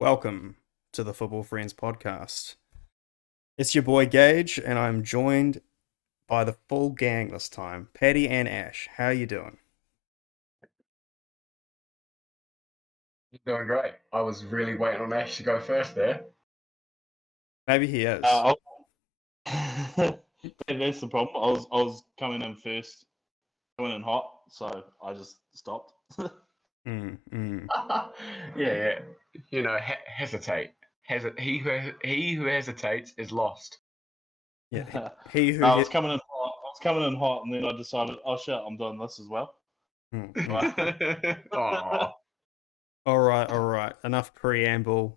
Welcome to the Football Friends podcast. It's your boy Gage, and I'm joined by the full gang this time. Paddy and Ash, how you doing? Doing great. I was really waiting on Ash to go first there. Maybe he is. Uh, that's the problem. I was coming in first, coming in hot, so I just stopped. Yeah. You know, hesitate. He who hesitates is lost. Yeah, he who I hit. was coming in hot. I was coming in hot, and then I decided, oh shit, I'm doing this as well. Aw. All right. Enough preamble.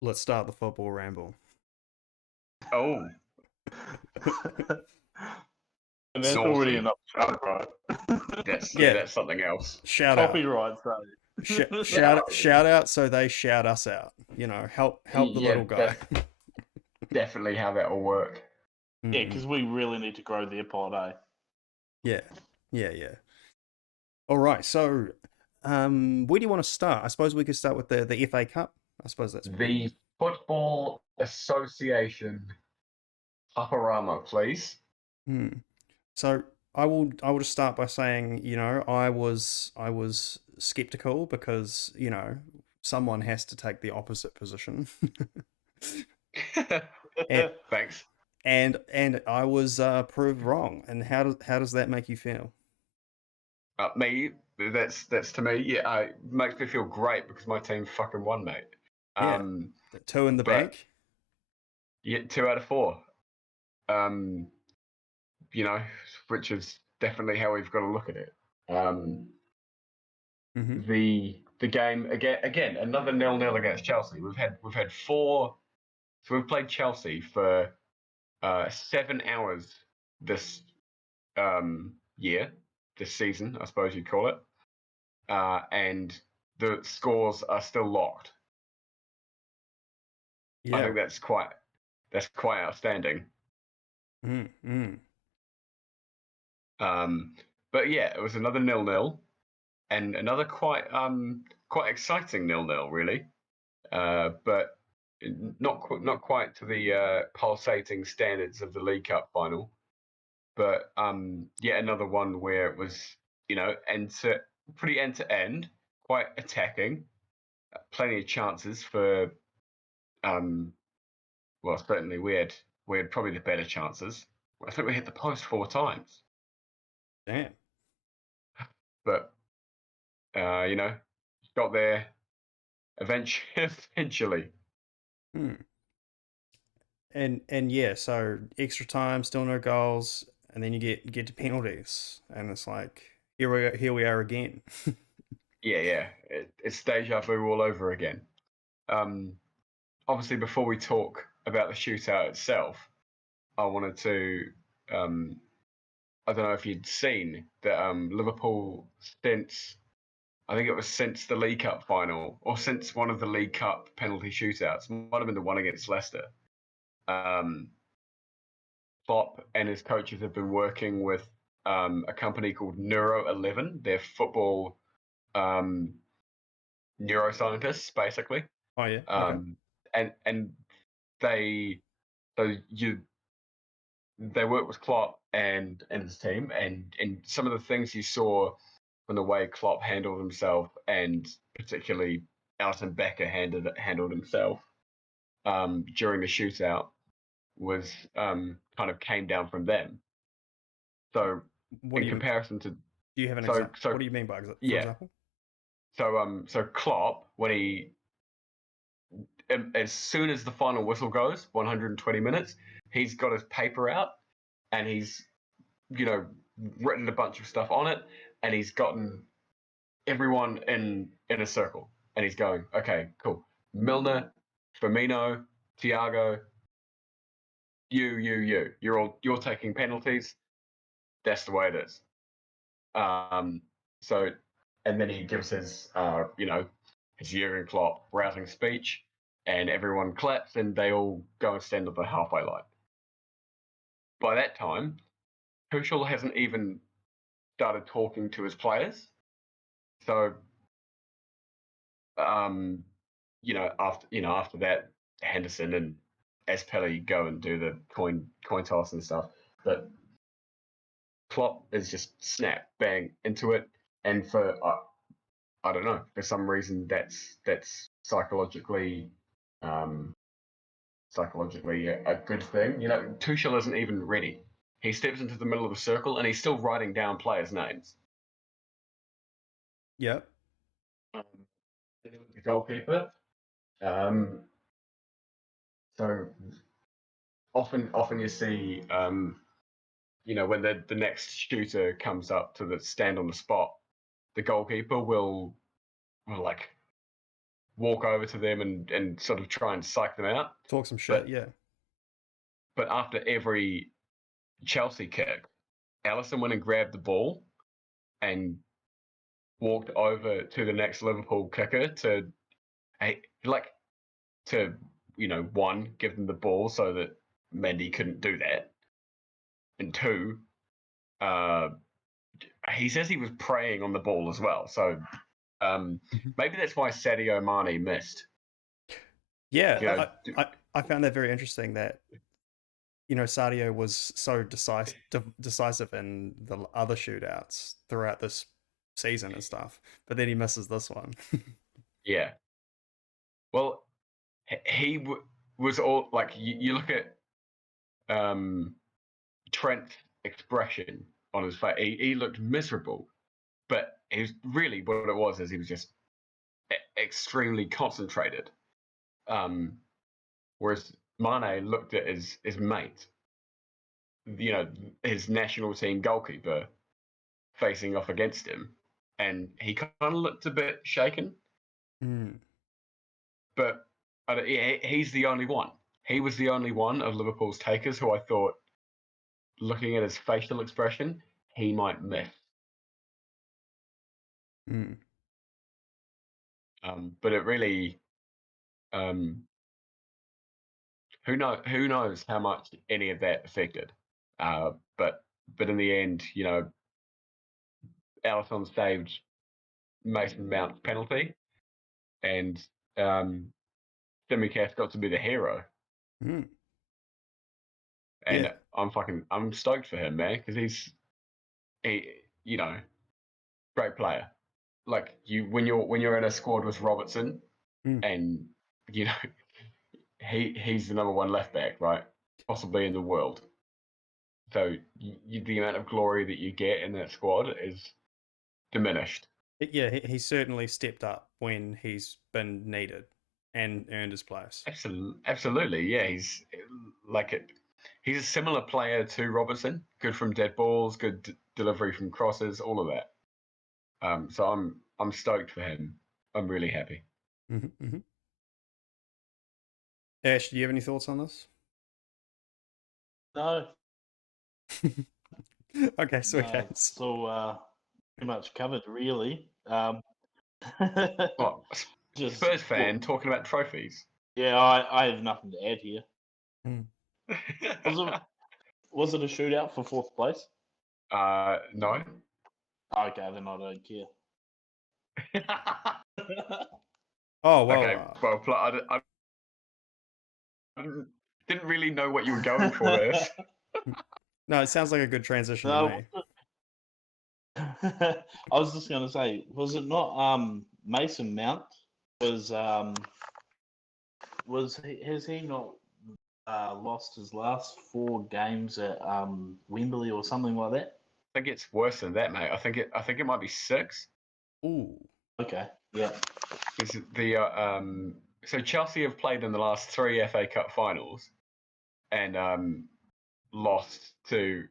Let's start the football ramble. Oh, And that's Saucy. already enough shout, right? that's something else. Shout out. Copyright, Shout out so they shout us out. You know, help the little guy. Definitely how that will work. Yeah, because we really need to grow their pod, eh? Yeah. All right, so where do you want to start? I suppose we could start with the FA Cup. I suppose that's The Football Association Paparama, please. So I will just start by saying, I was skeptical because, someone has to take the opposite position. Thanks. And I was proved wrong. And how does that make you feel? Me, that's to me. Yeah, it makes me feel great because my team fucking won, mate. Yeah, 2 in the bank. Yeah, 2 out of 4. Which is definitely how we've got to look at it. The game again another 0-0 against Chelsea. We've had 4. So we've played Chelsea for 7 hours this year, this season, I suppose you'd call it. And the scores are still locked. Yeah. I think that's quite outstanding. But yeah, it was another 0-0 and another quite exciting 0-0 really. But not quite to the pulsating standards of the League Cup final. But yet another one where it was, pretty end to end, quite attacking, plenty of chances for. Well, certainly we had probably the better chances. I think we hit the post 4 times. Damn. But got there eventually. And yeah, so extra time, still no goals, and then you get to penalties, and it's like here we are again. Yeah. It's deja vu all over again. Obviously, before we talk about the shootout itself, I wanted to. I don't know if you'd seen that Liverpool I think it was since the League Cup final or since one of the League Cup penalty shootouts, might have been the one against Leicester. Klopp and his coaches have been working with a company called Neuro 11. They're football neuroscientists, basically. Oh yeah. Okay. And they work with Klopp and his team, and some of the things you saw from the way Klopp handled himself, and particularly Alison Becker handled himself during the shootout, was kind of came down from them. So comparison to, do you have an example? What do you mean by example? So Klopp, when he as soon as the final whistle goes, 120 minutes, he's got his paper out and he's written a bunch of stuff on it, and he's gotten everyone in a circle, and he's going, okay, cool. Milner, Firmino, Thiago, you're taking penalties. That's the way it is. So, and then he gives his his Jurgen Klopp rousing speech, and everyone claps, and they all go and stand at the halfway line. By that time, Tuchel hasn't even started talking to his players. So after that, Henderson and Aspelli go and do the coin toss and stuff. But Klopp is just snap bang into it, and for I don't know, for some reason that's psychologically a good thing. Tuchel isn't even ready. He steps into the middle of the circle and he's still writing down players' names. Yep. The goalkeeper. So often you see, when the next shooter comes up to the stand on the spot, the goalkeeper will like walk over to them and sort of try and psych them out. Talk some shit, But yeah. but after every Chelsea kick, Alisson went and grabbed the ball and walked over to the next Liverpool kicker to one, give them the ball so that Mendy couldn't do that, and two, he says he was praying on the ball as well. So maybe that's why Sadio Mane missed. Yeah, I found that very interesting that Sadio was so decisive in the other shootouts throughout this season and stuff, but then he misses this one. Yeah. Well, he was all like you look at Trent's expression on his face. He looked miserable, but he was really what it was is he was just extremely concentrated. Whereas Mane looked at his mate, his national team goalkeeper, facing off against him, and he kind of looked a bit shaken. Mm. But he's the only one. He was the only one of Liverpool's takers who I thought, looking at his facial expression, he might miss. Mm. But it really, who knows how much any of that affected. But in the end, Alisson saved Mason Mount's penalty, and Simicast got to be the hero. Mm. And Yeah. I'm stoked for him, man, because he great player. Like when you're in a squad with Robertson, and he's the number one left back, right? Possibly in the world. So the amount of glory that you get in that squad is diminished. Yeah, he certainly stepped up when he's been needed and earned his place. Absolutely, yeah. He's a similar player to Robertson. Good from dead balls, good delivery from crosses, all of that. So I'm stoked for him. I'm really happy. Mm-hmm, mm-hmm. Ash, do you have any thoughts on this? No. Okay, sweet. No, so pretty much covered, really. What, Just Spurs fan talking about trophies? Yeah, I have nothing to add here. Mm. Was it a shootout for fourth place? No. Okay, then I don't care. Oh well. Okay. Well, I didn't really know what you were going for there. No, it sounds like a good transition to me. I was just going to say, was it not Mason Mount has he not lost his last 4 games at Wembley or something like that? I think it's worse than that, mate. I think it might be 6. Ooh. Okay. Yeah. Because so Chelsea have played in the last 3 FA Cup finals and lost to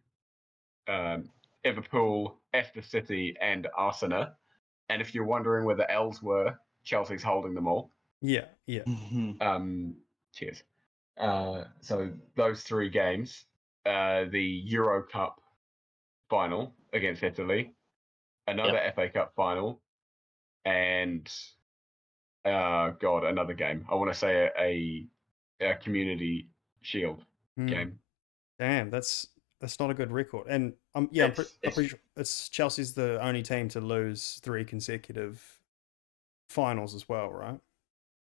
Liverpool, Leicester City, and Arsenal. And if you're wondering where the L's were, Chelsea's holding them all. Yeah, yeah. Cheers. So those 3 games, the Euro Cup final against Italy, another FA Cup final, and another game. I want to say a Community Shield game. Damn, that's not a good record. And I'm pretty sure it's Chelsea's the only team to lose 3 consecutive finals as well, right?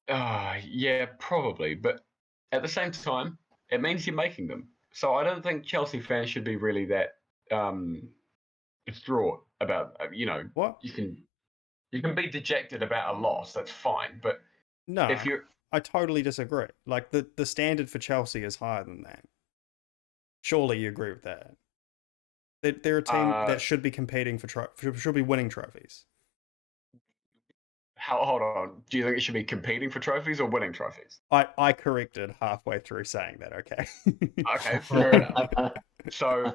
Yeah, probably. But at the same time, it means you're making them. So I don't think Chelsea fans should be really that distraught about. What? You can be dejected about a loss. That's fine. But No, if you're I totally disagree. Like the standard for Chelsea is higher than that. Surely you agree with that. They're a team that should be competing should be winning trophies. hold on. Do you think it should be competing for trophies or winning trophies? I corrected halfway through saying that. Okay. Okay, fair enough. So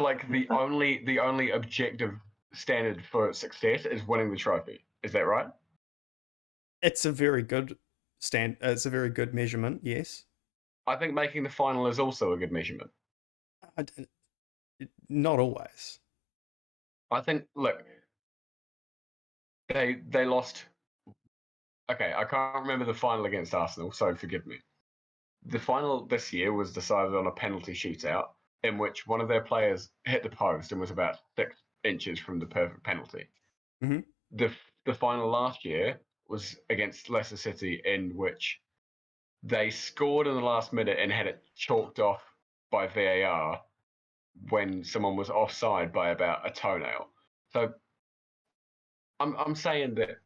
like the only objective standard for success is winning the trophy. Is that right? It's a very good It's a very good measurement. Yes. I think making the final is also a good measurement. Not always. I think. Look, they lost. Okay, I can't remember the final against Arsenal, so forgive me. The final this year was decided on a penalty shootout in which one of their players hit the post and was about 6 inches from the perfect penalty. Mm-hmm. The final last year was against Leicester City, in which they scored in the last minute and had it chalked off by VAR when someone was offside by about a toenail. So I'm saying that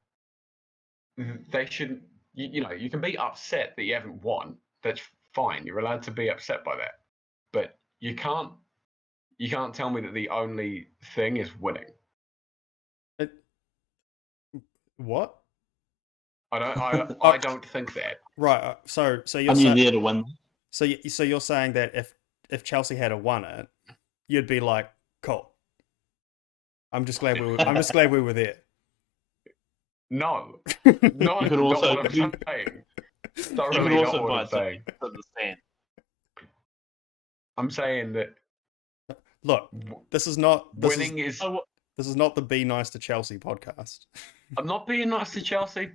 they shouldn't. You can be upset that you haven't won. That's fine. You're allowed to be upset by that, but you can't tell me that the only thing is winning. What? I don't think that. Right. So you're Are you there to win? So you're saying that if Chelsea had won it, you'd be like, cool. I'm just glad we were there. No, no, You could not also what I'm saying. Thoroughly you could not also what buy I'm saying. to the stand. I'm saying that. Look, this is not winning is. This is not the Be Nice to Chelsea podcast. I'm not being nice to Chelsea.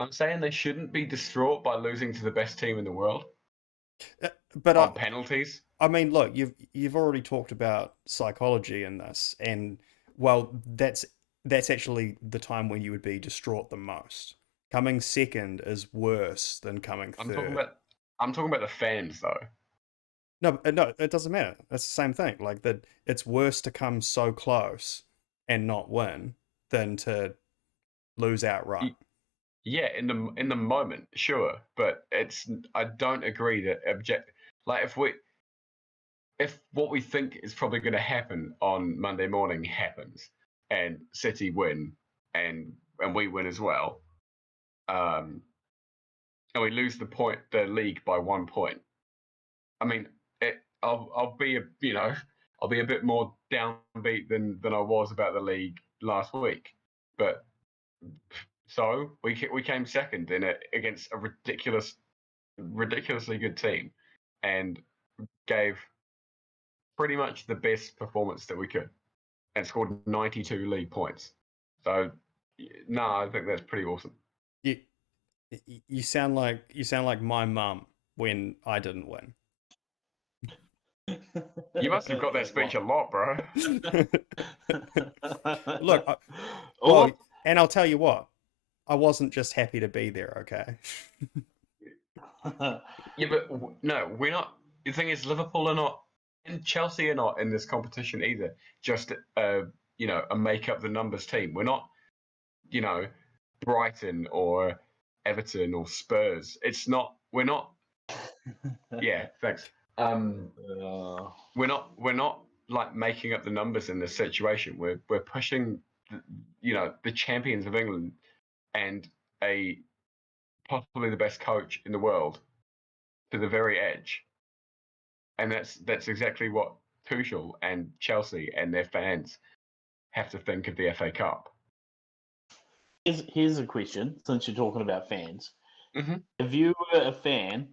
I'm saying they shouldn't be distraught by losing to the best team in the world. But on penalties. I mean, look, you've already talked about psychology in this, and well, that's actually the time when you would be distraught the most. Coming second is worse than coming third. I'm talking about the fans, though. No, it doesn't matter. It's the same thing. Like that, it's worse to come so close and not win than to lose outright. Yeah, in the moment, sure, but I don't agree that if what we think is probably going to happen on Monday morning happens, and City win, and we win as well, and we lose the league by 1 point. I mean, I'll be a bit more downbeat than I was about the league last week, but so we came second in it against a ridiculously good team, and gave pretty much the best performance that we could, and scored 92 league points. So, no, I think that's pretty awesome. You sound like my mum when I didn't win. You must have got that speech a lot, bro. Look, and I'll tell you what, I wasn't just happy to be there. Okay. Yeah, but no, we're not. The thing is, Liverpool are not, and Chelsea are not in this competition either. Just a make up the numbers team. We're not, Brighton or Everton or Spurs. It's not. We're not. Yeah, thanks. We're not like making up the numbers in this situation. We're pushing, the champions of England and possibly the best coach in the world to the very edge, and that's exactly what Tuchel and Chelsea and their fans have to think of the FA Cup. Here's a question, since you're talking about fans. Mm-hmm. If you were a fan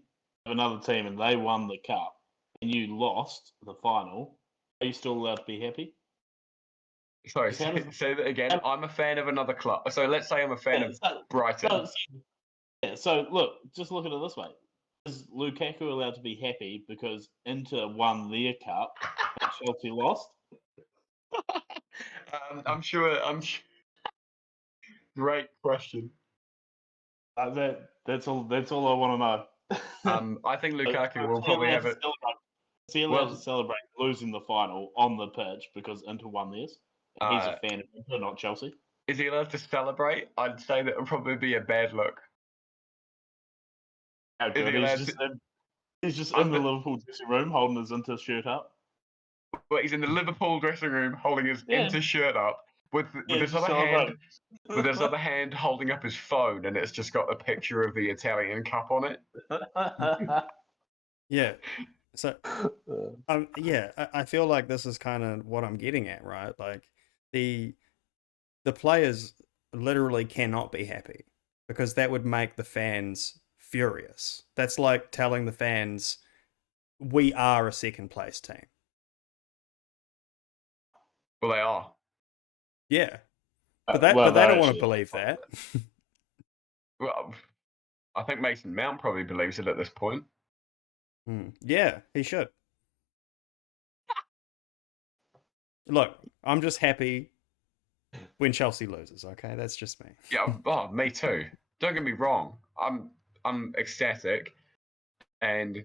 of another team and they won the cup and you lost the final, are you still allowed to be happy? Sorry, say that again. I'm a fan of another club. So let's say I'm a fan of Brighton. So look, just look at it this way. Is Lukaku allowed to be happy because Inter won their cup and Chelsea lost? I'm sure Great question. That's all I want to know. I think Lukaku will probably have it. Is he allowed to celebrate losing the final on the pitch because Inter won theirs? And he's a fan of Inter, not Chelsea. Is he allowed to celebrate? I'd say that it would probably be a bad look. How good. He's just in the Liverpool dressing room holding his Inter shirt up. Well, he's in the Liverpool dressing room holding his Inter shirt up with his other hand. With his other hand holding up his phone, and it's just got a picture of the Italian Cup on it. Yeah. So, I feel like this is kind of what I'm getting at, right? Like the players literally cannot be happy because that would make the fans furious. That's like telling the fans, we are a second place team. Well, they are. Yeah. But they don't want to believe that. Well, I think Mason Mount probably believes it at this point. Yeah, he should. Look, I'm just happy when Chelsea loses, okay? That's just me. Yeah, me too. Don't get me wrong. I'm ecstatic, and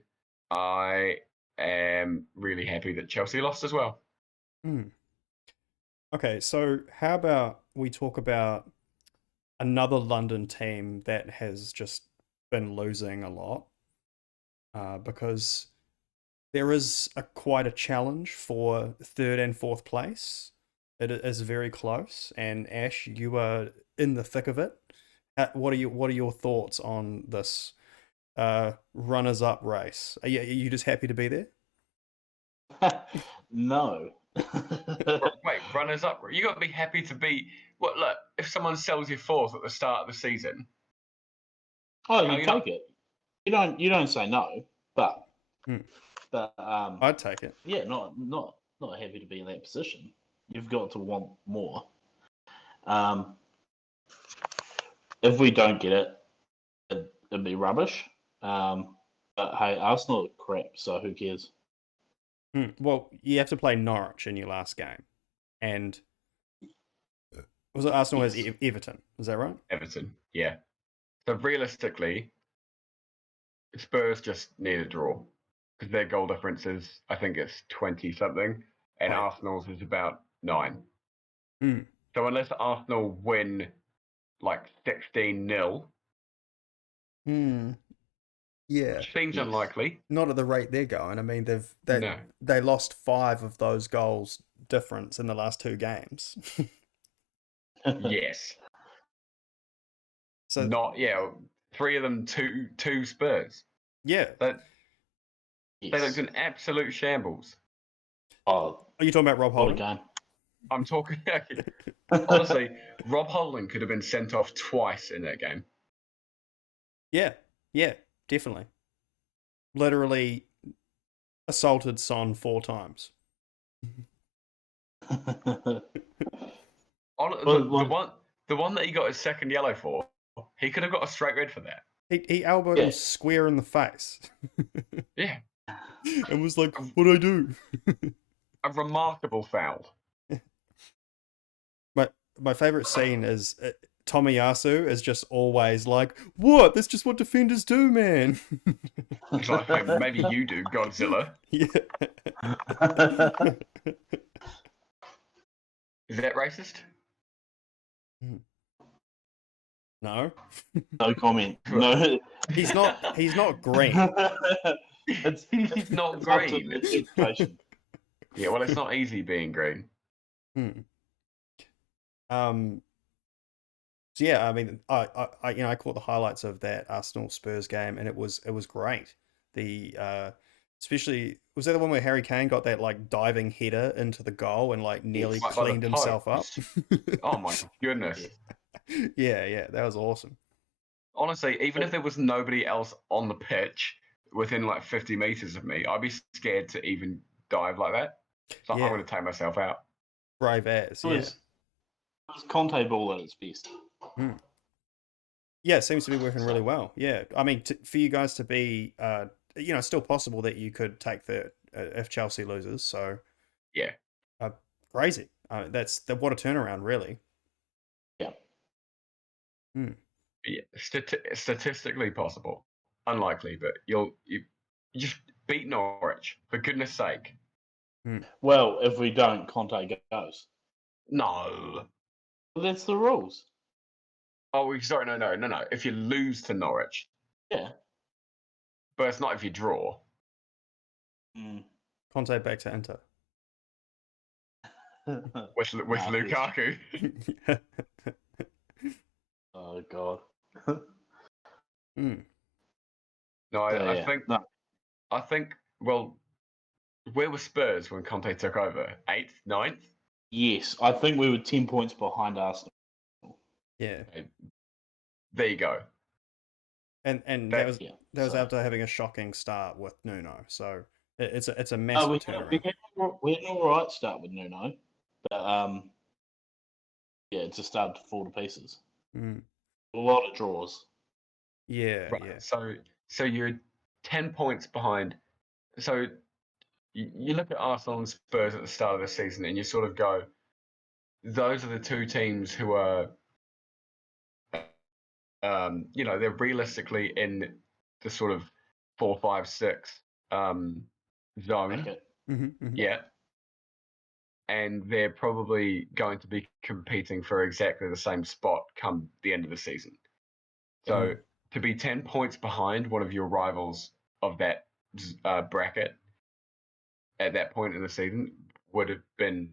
I am really happy that Chelsea lost as well. Okay, so how about we talk about another London team that has just been losing a lot, because there is quite a challenge for third and fourth place. It is very close, and Ash, you are in the thick of it. What are your thoughts on this runners-up race? Are you just happy to be there? No. Wait, runners-up? You got to be happy to be. What? Look, if someone sells you fourth at the start of the season, you take it. You don't say no, but I'd take it. Yeah, not happy to be in that position. You've got to want more. If we don't get it, it'd be rubbish. But hey, Arsenal are crap, so who cares? Well, you have to play Norwich in your last game, and was it Arsenal has Everton? Is that right? Everton, yeah. So realistically, Spurs just need a draw because their goal difference is, I think it's 20 something, and Arsenal's is about 9. So unless Arsenal win like 16-0, yeah, which seems unlikely. Not at the rate they're going. I mean, they lost 5 of those goals difference in the last 2 games. Yes. So 3 of them two Spurs. Yeah. They looked an absolute shambles. Are you talking about Rob Holding? I'm talking. Honestly, Rob Holding could have been sent off twice in that game. Yeah, definitely. Literally assaulted Son 4 times. The one that he got his second yellow for, he could have got a straight red for that. He elbowed him square in the face. Yeah. And was like, what'd I do? A remarkable foul. My favourite scene is Tomiyasu is just always like, what? That's just what defenders do, man. It's like, maybe you do, Godzilla. Yeah. Is that racist? No. No comment. No. He's not green. He's not green. Yeah, well, it's not easy being green. So yeah, I mean, I caught the highlights of that Arsenal Spurs game, and it was great. Especially, was that the one where Harry Kane got that like diving header into the goal and like nearly cleaned himself up? Oh my goodness! Yeah, that was awesome. Honestly, even if there was nobody else on the pitch within like 50 meters of me, I'd be scared to even dive like that. So I'm going to take myself out. Brave as, yeah. It was Conte ball at its best. Yeah, it seems to be working really well. Yeah, I mean, for you guys to be, still possible that you could take third if Chelsea loses. So yeah, crazy. What a turnaround, really. Yeah. Yeah, statistically possible. Unlikely, but you just beat Norwich for goodness sake. Well, if we don't, Conte goes. No. Well, that's the rules. Oh, sorry, no. If you lose to Norwich, Yeah. but it's not if you draw. Conte back to Inter. with Lukaku. Oh God. No, I yeah. think. No. I think. Well, where were Spurs when Conte took over? 8th, 9th? Yes, I think we were 10 points behind Arsenal. Yeah. Okay. There you go. And that was after having a shocking start with Nuno. So it's a massive turnaround. We had an all right start with Nuno, but yeah, it just started to fall to pieces. A lot of draws. Yeah, right. yeah. So you're 10 points behind. So you look at Arsenal and Spurs at the start of the season, and you sort of go, those are the two teams who are, they're realistically in the sort of 4, 5, 6 zone. Yeah. And they're probably going to be competing for exactly the same spot come the end of the season. So to be 10 points behind one of your rivals of that bracket at that point in the season would have been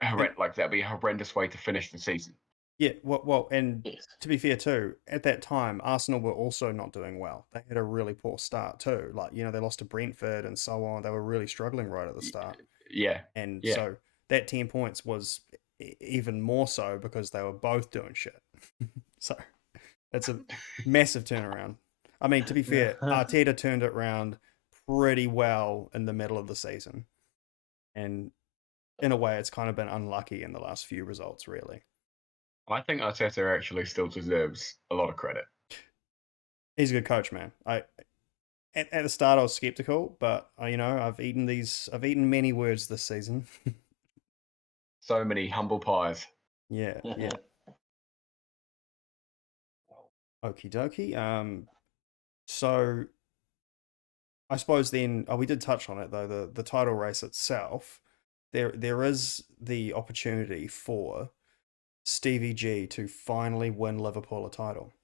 that'd be a horrendous way to finish the season. Yeah, well, and to be fair too, at that time, Arsenal were also not doing well. They had a really poor start too. Like, they lost to Brentford and so on. They were really struggling right at the start. Yeah. And so that 10 points was even more so because they were both doing shit. So it's a massive turnaround. I mean, to be fair, Arteta turned it around pretty well in the middle of the season. And in a way, it's kind of been unlucky in the last few results, really. I think Arteta actually still deserves a lot of credit. He's a good coach, man. At the start I was skeptical, but I've eaten many words this season. So many humble pies. Yeah. Okie dokie. So I suppose then, we did touch on it though. The title race itself, there is the opportunity for Stevie G to finally win Liverpool a title.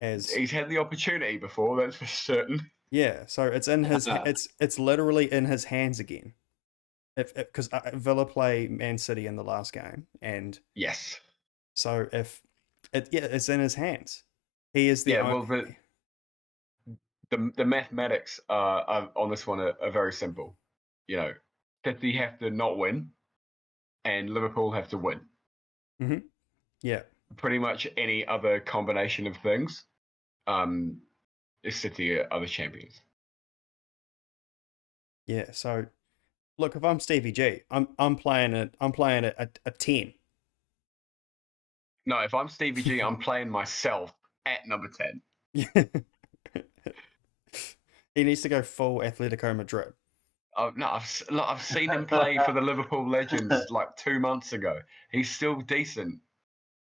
He's had the opportunity before, that's for certain. Yeah, so it's in his it's literally in his hands again. Because Villa play Man City in the last game, and yes, so it's in his hands. He is the only. The mathematics on this one are very simple. City have to not win, and Liverpool have to win. Yeah. Pretty much any other combination of things, City are the champions. Yeah. So, look, if I'm Stevie G, I'm playing it. I'm playing a 10. No, if I'm Stevie G, I'm playing myself at number 10. He needs to go full Atletico Madrid. Oh, no, I've seen him play for the Liverpool Legends like 2 months ago. He's still decent.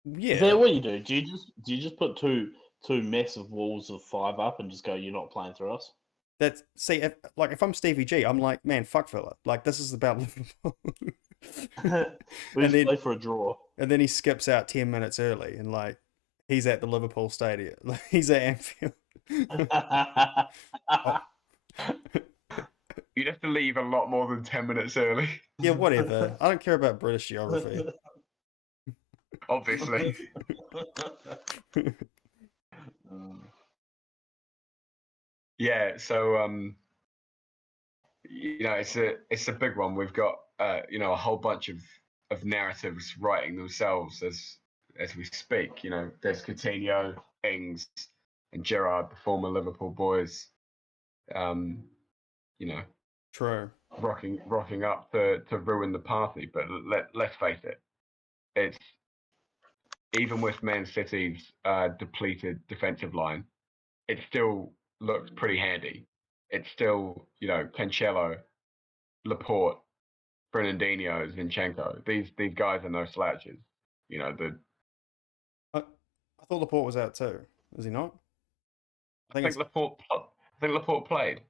Yeah. Is that what you do? Do you just put two massive walls of 5 up and just go, you're not playing through us? If I'm Stevie G, I'm like, man, fuck Villa. Like, this is about Liverpool. We just play for a draw. And then he skips out 10 minutes early, and he's at the Liverpool stadium. He's at Anfield. You'd have to leave a lot more than 10 minutes early. Yeah, whatever. I don't care about British geography. Obviously. Yeah, so it's a big one. We've got a whole bunch of narratives writing themselves as we speak. There's Coutinho, Ings, and Gerrard, the former Liverpool boys. True. Rocking up to ruin the party. But let's face it, it's even with Man City's depleted defensive line, it still looks pretty handy. It's still, Cancelo, Laporte, Fernandinho, Zinchenko. These guys are no slouches. I thought Laporte was out too. Is he not? I think Laporte played.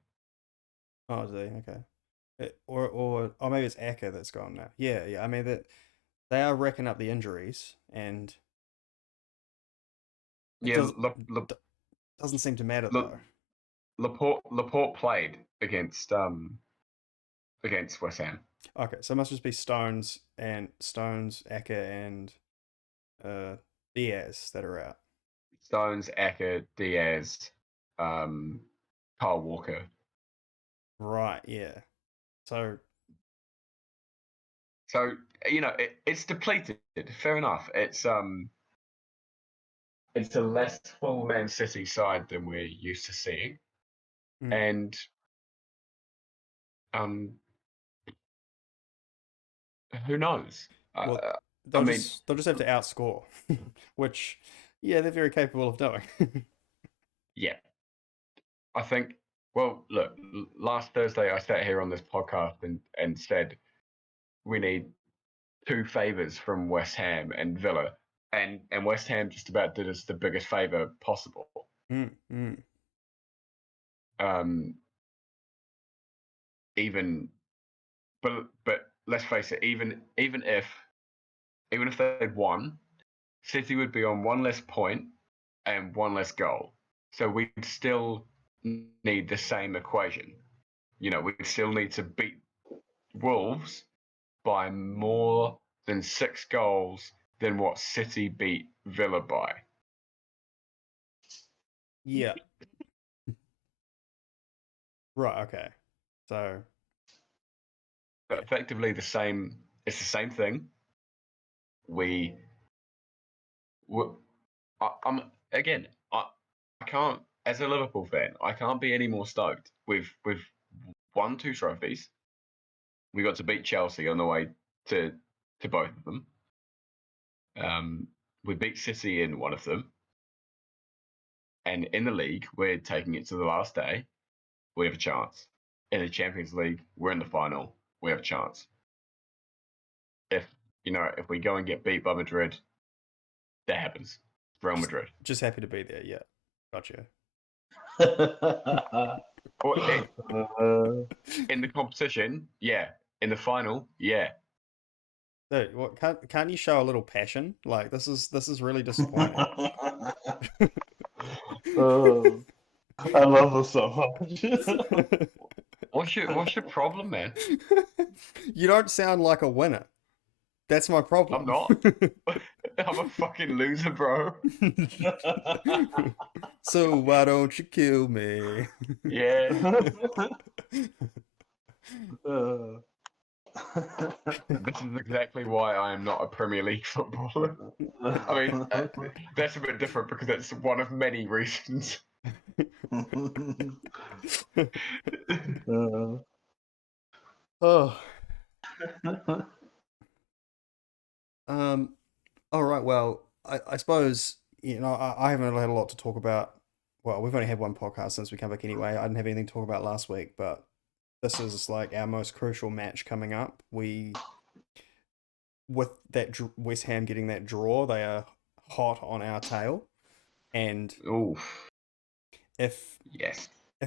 Oh, is he? Okay. Or maybe it's Aka that's gone now. Yeah. I mean that they are racking up the injuries, and doesn't seem to matter though. Laporte played against West Ham. Okay, so it must just be Stones, Aka, and Diaz that are out. Stones, Aka, Diaz, Kyle Walker. Right, yeah. So it's depleted. Fair enough. It's a less full Man City side than we're used to seeing, and who knows? Well, they'll just have to outscore, which they're very capable of doing. Yeah, I think. Well, look, last Thursday I sat here on this podcast and said we need 2 favours from West Ham and Villa, and West Ham just about did us the biggest favour possible. But let's face it, even if they'd won, City would be on 1 less point and 1 less goal, so we'd still need the same equation. We'd still need to beat Wolves by more than 6 goals than what City beat Villa by. Yeah. Right. Okay. So. But effectively, it's the same thing. I can't, as a Liverpool fan, I can't be any more stoked. We've won 2 trophies. We got to beat Chelsea on the way to both of them. We beat City in one of them. And in the league, we're taking it to the last day. We have a chance. In the Champions League, we're in the final. We have a chance. If we go and get beat by Madrid, that happens. Real Madrid. Just happy to be there. Yeah, gotcha. In the competition, yeah. In the final, yeah. Dude, what can't you show a little passion? Like this is really disappointing. I love this so much. What's your problem, man? You don't sound like a winner. That's my problem. I'm not. I'm a fucking loser, bro. So why don't you kill me? Yeah. This is exactly why I am not a Premier League footballer. I mean, that's a bit different because it's one of many reasons. Oh. All right. Well, I suppose I haven't really had a lot to talk about. Well, we've only had one podcast since we came back anyway. I didn't have anything to talk about last week, but this is like our most crucial match coming up. With that West Ham getting that draw, they are hot on our tail, and if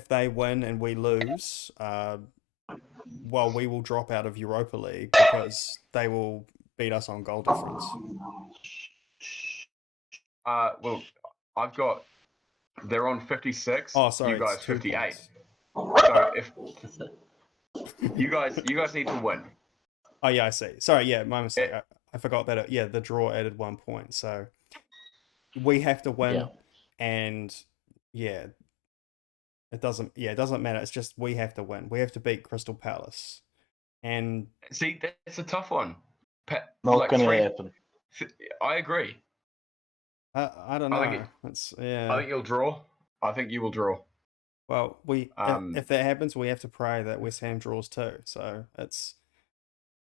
they win and we lose, well, we will drop out of Europa League because they will beat us on goal difference. Well, they're on 56. Oh, sorry, you guys 58. Points. So if you guys need to win. Oh yeah, I see. Sorry, yeah, my mistake. I forgot that. The draw added 1 point, so we have to win, and it doesn't matter. It's just we have to win. We have to beat Crystal Palace, and see that's a tough one. Not going to happen. I agree. I don't know. I think you'll draw. I think you will draw. Well, if that happens, we have to pray that West Ham draws too. So that's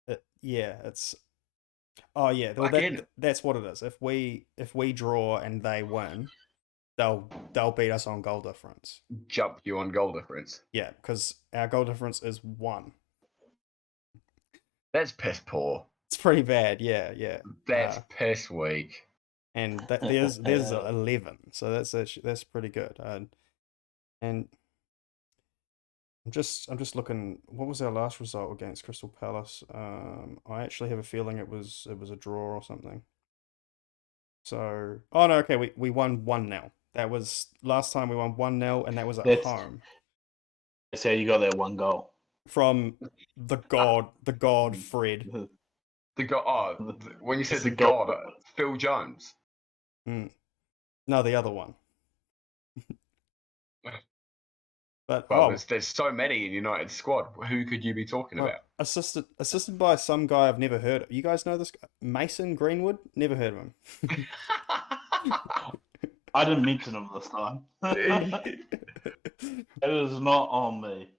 that's what it is. If we draw and they win, they'll beat us on goal difference. Jump you on goal difference. Yeah, because our goal difference is 1. That's piss poor. It's pretty bad. Yeah. That's piss weak. and there's 11, so that's pretty good. And I'm just looking. What was our last result against Crystal Palace? I actually have a feeling it was a draw or something. So, oh no, okay, we won 1-0. That was last time we won 1-0, and that was at home. That's how you got that one goal from the god Fred. The god. Oh, when you said the god, Phil Jones. No, the other one. But there's so many in United's squad. Who could you be talking about? Assisted by some guy I've never heard of. You guys know this guy? Mason Greenwood? Never heard of him. I didn't mention him this time. It is not on me.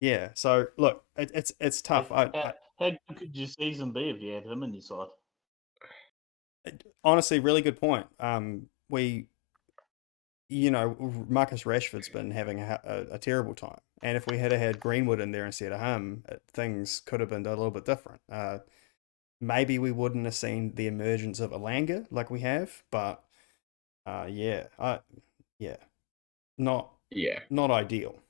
Yeah, so look, it's tough. How good could your season be if you had him in your side? Honestly, really good point. Marcus Rashford's been having a terrible time, and if we had Greenwood in there instead of him, things could have been a little bit different. Maybe we wouldn't have seen the emergence of Elanga like we have, but not ideal.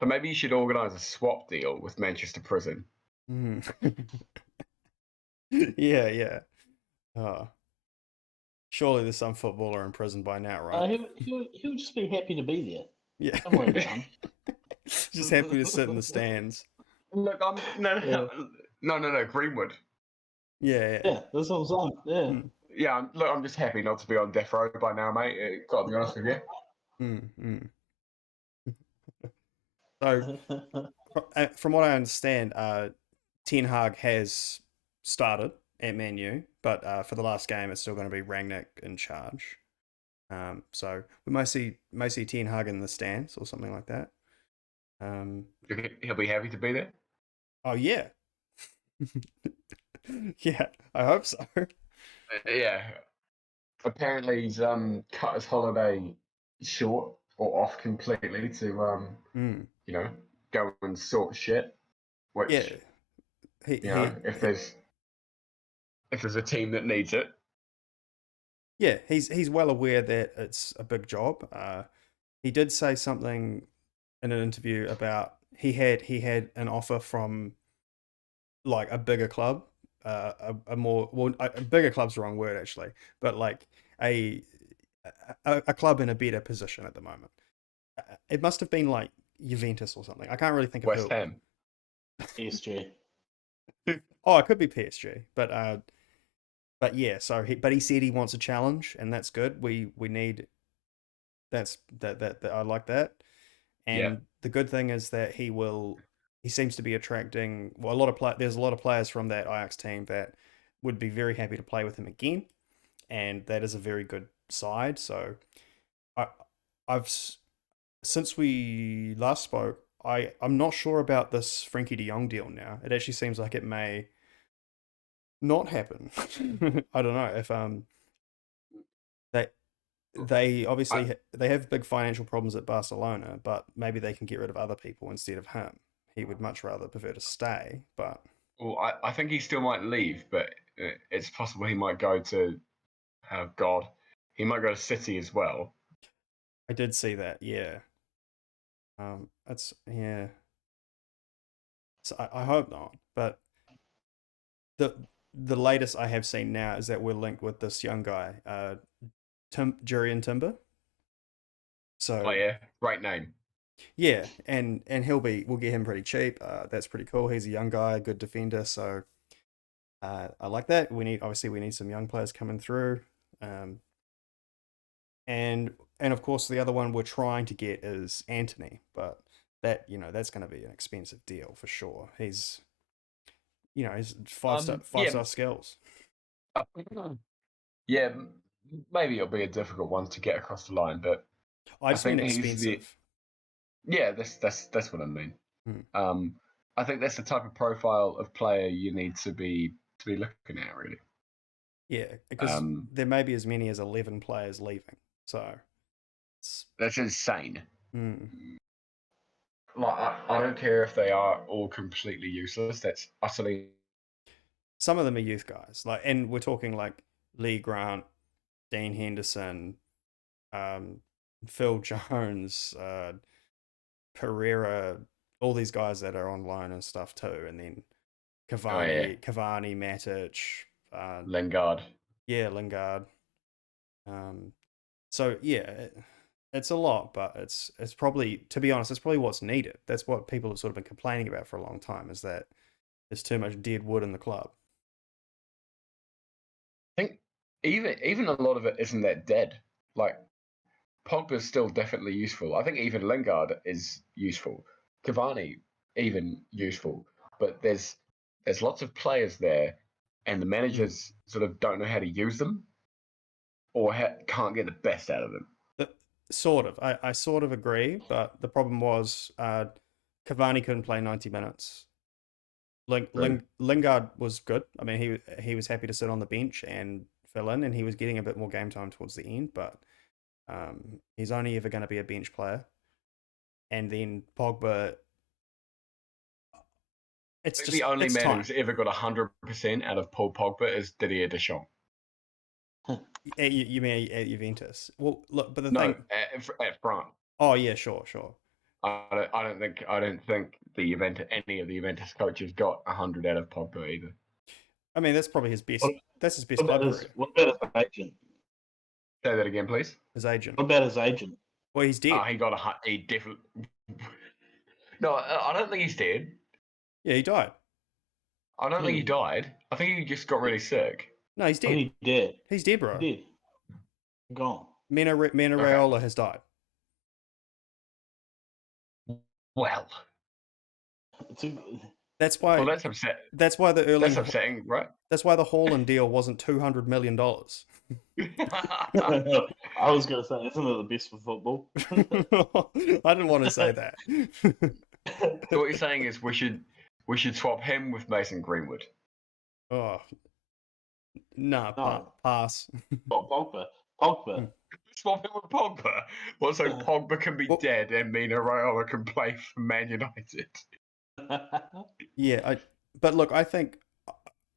So maybe you should organise a swap deal with Manchester Prison. Yeah. Surely there's some footballer in prison by now, right? He'll just be happy to be there. Yeah. Don't worry about him. Just happy to sit in the stands. Look, no, Greenwood. Yeah, that's what I'm saying. Yeah. I'm just happy not to be on death row by now, mate. Got to be honest with you. So, from what I understand, Ten Hag has started at Man U, but for the last game, it's still going to be Rangnick in charge. So we might see Ten Hag in the stands or something like that. He'll be happy to be there. Oh yeah, yeah. I hope so. Yeah. Apparently, he's cut his holiday short or off completely to go and sort shit. Which, if there's a team that needs it. Yeah, he's well aware that it's a big job. He did say something in an interview about he had an offer from like a bigger club, a bigger club's the wrong word actually, but like a club in a better position at the moment. It must have been like Juventus or something. I can't really think of West Ham. PSG. Oh, it could be PSG, but yeah. So he said he wants a challenge, and that's good. We need that I like that. And the good thing is that he seems to be attracting there's a lot of players from that Ajax team that would be very happy to play with him again, and that is a very good side. So I've since we last spoke, I'm not sure about this Frankie de Jong deal now. It actually seems like it may not happen. I don't know if they obviously they have big financial problems at Barcelona, but maybe they can get rid of other people instead of him. He would much rather prefer to stay, but I think he still might leave, but it's possible he might go to he might go to City as well. I did see that, yeah. So I hope not, but the latest I have seen now is that we're linked with this young guy, Jurriën Timber. So great name. Yeah, and we'll get him pretty cheap. That's pretty cool. He's a young guy, good defender, so I like that. We need some young players coming through. And of course the other one we're trying to get is Anthony, but that's going to be an expensive deal for sure. He's five-star skills. Yeah, maybe it'll be a difficult one to get across the line, but I just mean expensive. Yeah, that's what I mean. I think that's the type of profile of player you need to be looking at, really. Yeah, because there may be as many as 11 players leaving, so that's insane. Like I don't care if they are all completely useless. That's utterly some of them are youth guys, like, and we're talking like Lee Grant, Dean Henderson, Phil Jones, Pereira, all these guys that are on loan and stuff too, and then Cavani, Matic, Lingard. Yeah, Lingard. So yeah, it's a lot, but it's probably, to be honest, it's probably what's needed. That's what people have sort of been complaining about for a long time, is that there's too much dead wood in the club. I think even a lot of it isn't that dead. Like, Pogba's still definitely useful. I think even Lingard is useful. Cavani even useful. But there's lots of players there, and the managers sort of don't know how to use them, or can't get the best out of them. Sort of. I sort of agree, but the problem was Cavani couldn't play 90 minutes. Lingard was good. I mean, he was happy to sit on the bench and fill in, and he was getting a bit more game time towards the end, but he's only ever going to be a bench player. And then Pogba, it's just the only man time. who's ever got 100% out of Paul Pogba is Didier Deschamps. You mean at Juventus? Well, look, but the no, thing at France. Oh yeah, sure. I don't think any of the Juventus coaches got 100 out of Pogba either. I mean, that's probably his best. That's his best club career. What about his agent? Say that again, please. His agent. What about his agent? Well, he's dead. He definitely. No, I don't think he's dead. Yeah, he died. I don't think he died. I think he just got really sick. No, he's dead. He's dead. He's dead, bro. He's dead. Gone. Mino Raiola has died. Well, that's why. Well, that's upsetting. That's why the Erling. That's upsetting, right? That's why the Haaland deal wasn't $200 million. I was going to say, isn't it the best for football? I didn't want to say that. So what you're saying is we should swap him with Mason Greenwood. Oh, no. Pass. Pogba. Swap him with Pogba. Well, so Pogba can be dead and Mino Raiola can play for Man United. Yeah, but look, I think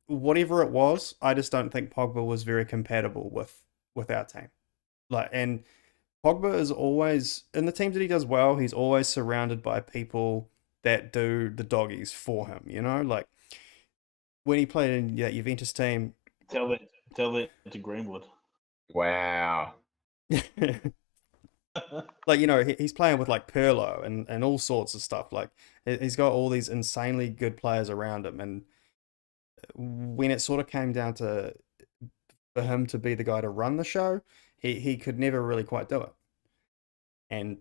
whatever it was, I just don't think Pogba was very compatible with our team. And Pogba is always, in the teams that he does well, he's always surrounded by people that do the doggies for him, you know? Like, when he played in that Juventus team... Tell that to Greenwood. Wow. Like, you know, he's playing with, like, Pirlo and all sorts of stuff. Like, he's got all these insanely good players around him, and when it sort of came down to for him to be the guy to run the show, he could never really quite do it. And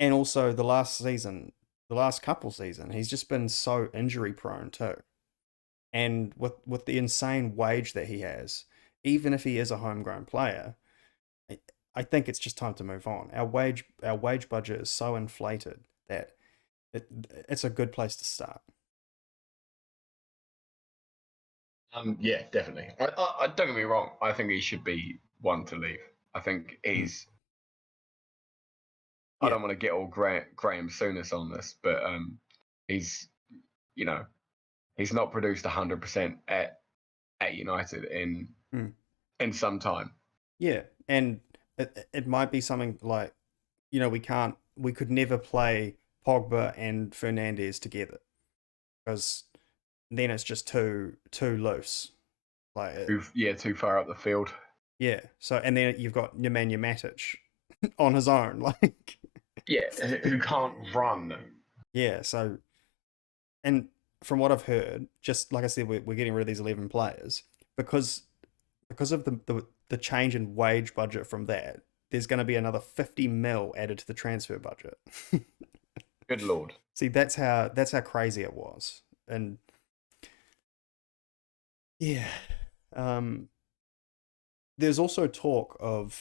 also the last couple seasons, he's just been so injury prone too. And with the insane wage that he has, even if he is a homegrown player, I think it's just time to move on. Our wage budget is so inflated that it's a good place to start. Yeah, definitely. I don't get me wrong. I think he should be one to leave. I think he's. I don't want to get all Graham Souness on this, but he's, you know, he's not produced 100% at United in some time. Yeah, and it might be something like, you know, we could never play Pogba and Fernandes together, because then it's just too loose. Like too far up the field. Yeah. So, and then you've got Nemanja Matic on his own, like. Yeah, who can't run. Yeah. So, and from what I've heard, just like I said, we're getting rid of these 11 players because of the change in wage budget from that. There's going to be another 50 mil added to the transfer budget. Good Lord. See, that's how crazy it was. And yeah, there's also talk of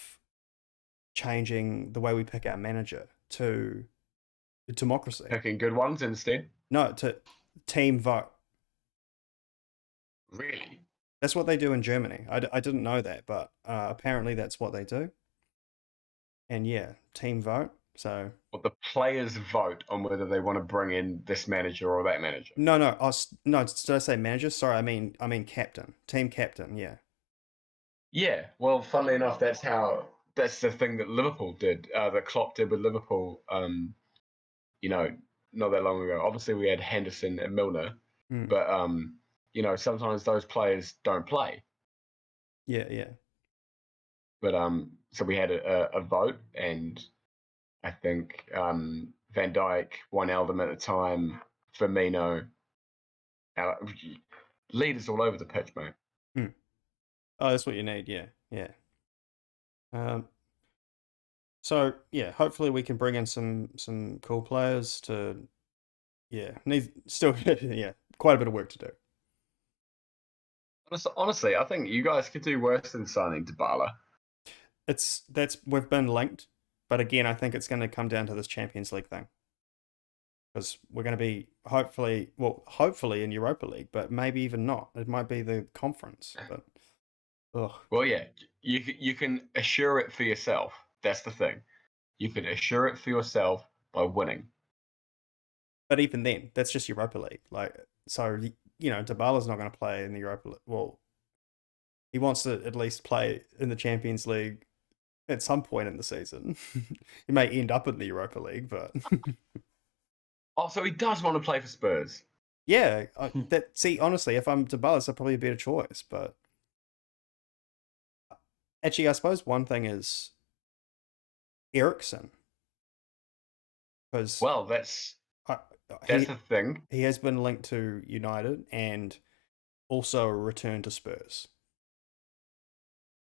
changing the way we pick our manager to democracy. Picking good ones instead? No, to team vote. Really? That's what they do in Germany. I didn't know that, but apparently that's what they do. And yeah, team vote. So, well, the players vote on whether they want to bring in this manager or that manager. no, no. Did I say manager? Sorry, I mean captain, team captain. Yeah. Yeah. Well, funnily enough, that's the thing that Liverpool did. That Klopp did with Liverpool. Not that long ago. Obviously, we had Henderson and Milner, but sometimes those players don't play. Yeah. But so we had a vote, and I think Van Dijk, Wijnaldum at the time, Firmino, leaders all over the pitch, mate. Oh, that's what you need. Yeah. So yeah, hopefully we can bring in some cool players to. Yeah, quite a bit of work to do. Honestly, I think you guys could do worse than signing Dybala. We've been linked, but again, I think it's going to come down to this Champions League thing, because we're going to be hopefully in Europa League, but maybe even not. It might be the conference. But well, yeah, you can assure it for yourself. That's the thing. You can assure it for yourself by winning. But even then, that's just Europa League. Like, so Dybala's not going to play in the Europa League. Well, he wants to at least play in the Champions League at some point in the season. He may end up in the Europa League, but so he does want to play for Spurs. Yeah, honestly, if I'm Dybala, that's probably a better choice. But actually, I suppose one thing is Eriksen, because that's the thing. He has been linked to United and also a return to Spurs.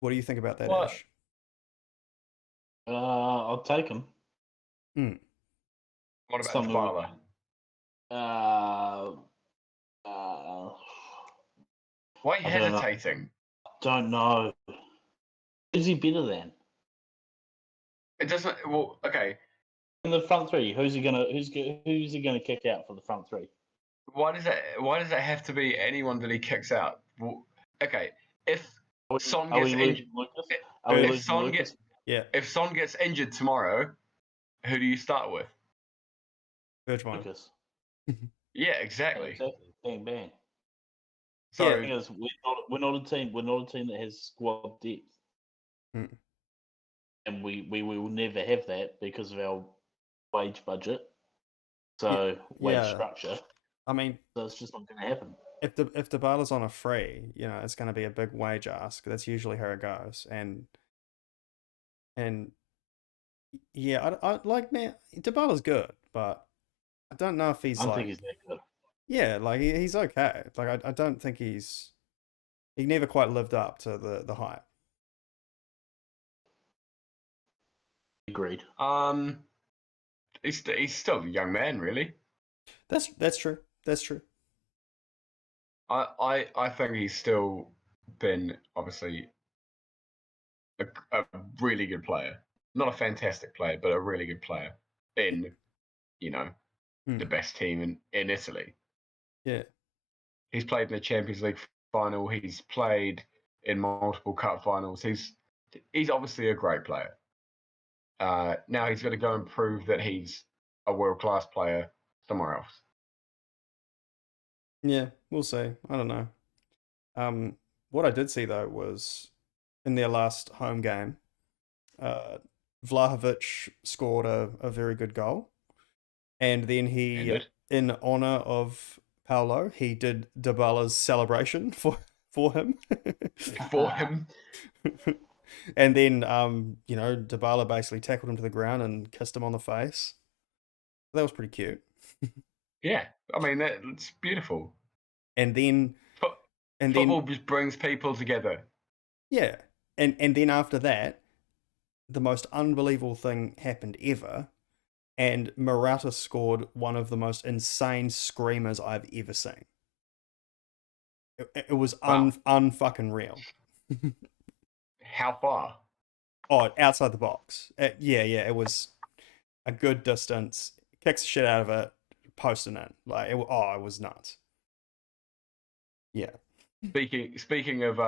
What do you think about that, Ash? I'll take him. What about Dybala? Why are you hesitating? Don't know. Is he better than? It doesn't. Well, okay. In the front three, who's he gonna kick out for the front three? Why does that have to be anyone that he kicks out? Well, okay, if Son gets injured, if Son gets injured tomorrow, who do you start with? Lucas. Yeah, exactly. Bang bang. So we're not a team. We're not a team that has squad depth, and we will never have that because of our wage budget. So wage structure. I mean, so it's just not going to happen. If Dybala's on a free, it's going to be a big wage ask. That's usually how it goes. And yeah, I like, man, Dybala's good, but I don't know if he's I don't think he's that good. Yeah, like he's okay. Like I don't think he never quite lived up to the hype. Agreed. He's still a young man, really. That's true. That's true. I think he's still been obviously a really good player. Not a fantastic player, but a really good player in, the best team in Italy. Yeah. He's played in the Champions League final. He's played in multiple cup finals. He's obviously a great player. Now he's got to go and prove that he's a world-class player somewhere else. Yeah, we'll see. I don't know. What I did see though was in their last home game, Vlahovic scored a very good goal, and then he, in honor of Paulo, he did Dybala's celebration for him. For him. And then Dybala basically tackled him to the ground and kissed him on the face. That was pretty cute. Yeah, I mean that's beautiful. And then football just brings people together. Yeah, and then after that, the most unbelievable thing happened ever, and Morata scored one of the most insane screamers I've ever seen. It was unfucking real. How far? Oh, outside the box. Yeah, it was a good distance. Kicks the shit out of it, posting it. Like, it was nuts. Yeah. Speaking of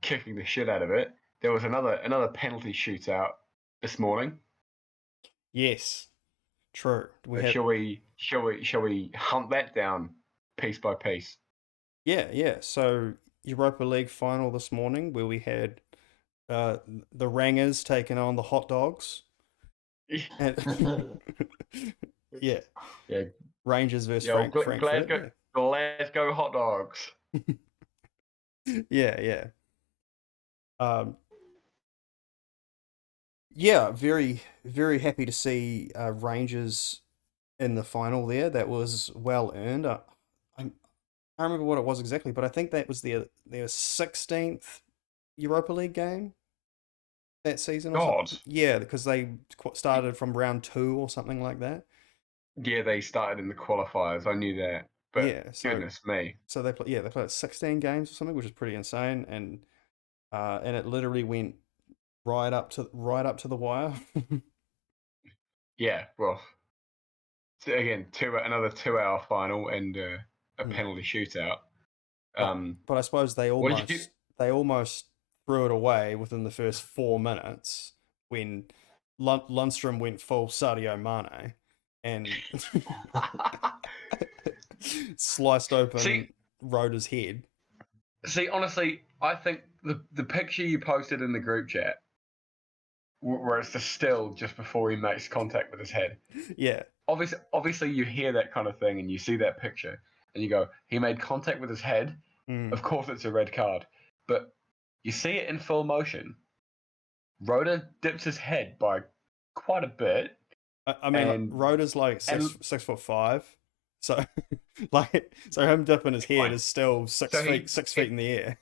kicking the shit out of it, there was another penalty shootout this morning. Yes, true. Shall we hunt that down piece by piece? Yeah. So Europa League final this morning, where we had uh, the Rangers taking on the Hot Dogs, and yeah, Yeah, Rangers versus yeah. Frankfurt. Glasgow hot dogs. Yeah. Um, yeah, very happy to see Rangers in the final there. That was well earned. I can't remember what it was exactly, but I think that was their 16th Europa League game that season or something. God. Yeah, because they started from round 2 or something like that. Yeah, they started in the qualifiers. I knew that, but Yeah, goodness me. so they played 16 games or something, which is pretty insane, and it literally went right up to the wire. Yeah, well, again, another 2 hour final and a Mm. penalty shootout. But I suppose What did you? they almost threw it away within the first 4 minutes when Lundstrom went full Sadio Mane and sliced see, open Rhoda's head. honestly, I think the picture you posted in the group chat, where it's the still just before he makes contact with his head. Yeah. Obviously, you hear that kind of thing and you see that picture and you go, he made contact with his head. Mm. Of course, it's a red card. But you see it in full motion. Rhoda dips his head by quite a bit. I mean, Rhoda's like 6'5", so so him dipping his head is still 6 feet in the air.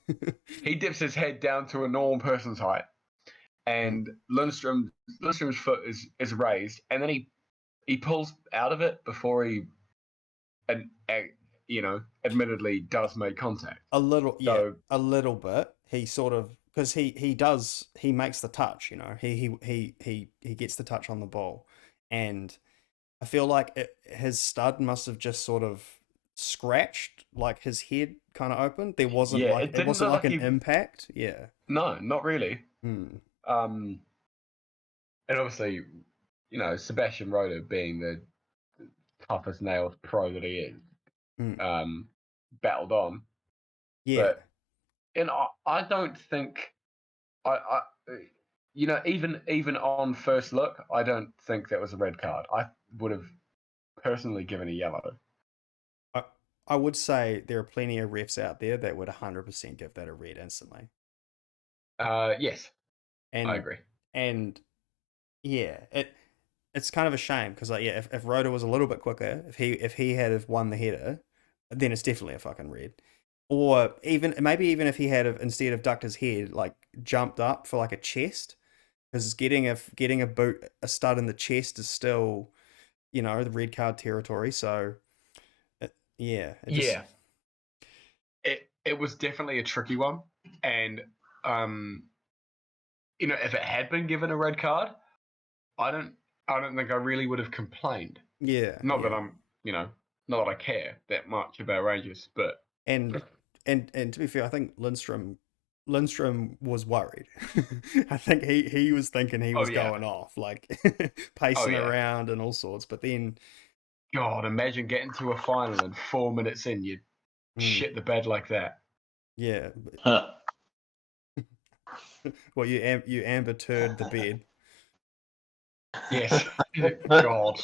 He dips his head down to a normal person's height, and Lundstrom's foot is raised, and then he pulls out of it before he, admittedly does make contact. A little bit. He sort of, because he makes the touch. He gets the touch on the ball, and I feel like his stud must have just sort of scratched like his head kind of open. There wasn't it wasn't like an impact. Yeah. No, not really. Hmm. And obviously, Sebastian Rhoda being the toughest nails pro that he is, battled on. Yeah. But I don't think I even on first look, I don't think that was a red card. I would have personally given a yellow. I would say there are plenty of refs out there that would 100% give that a red instantly. Yes, I agree. And yeah, it's kind of a shame because if Rhoda was a little bit quicker, if he had have won the header, then it's definitely a fucking red. Or maybe even if he had instead of ducked his head, like jumped up for like a chest, because getting a stud in the chest is still, the red card territory. So it was definitely a tricky one, and if it had been given a red card, I don't think I really would have complained. Yeah. Not that I'm, not that I care that much about Rangers, but and to be fair, I think Lindstrom was worried. I think he was thinking he was going off, like pacing around and all sorts. But then, God, imagine getting to a final and 4 minutes in, you shit the bed like that. Yeah. Well, you Amber turd the bed. Yes. God.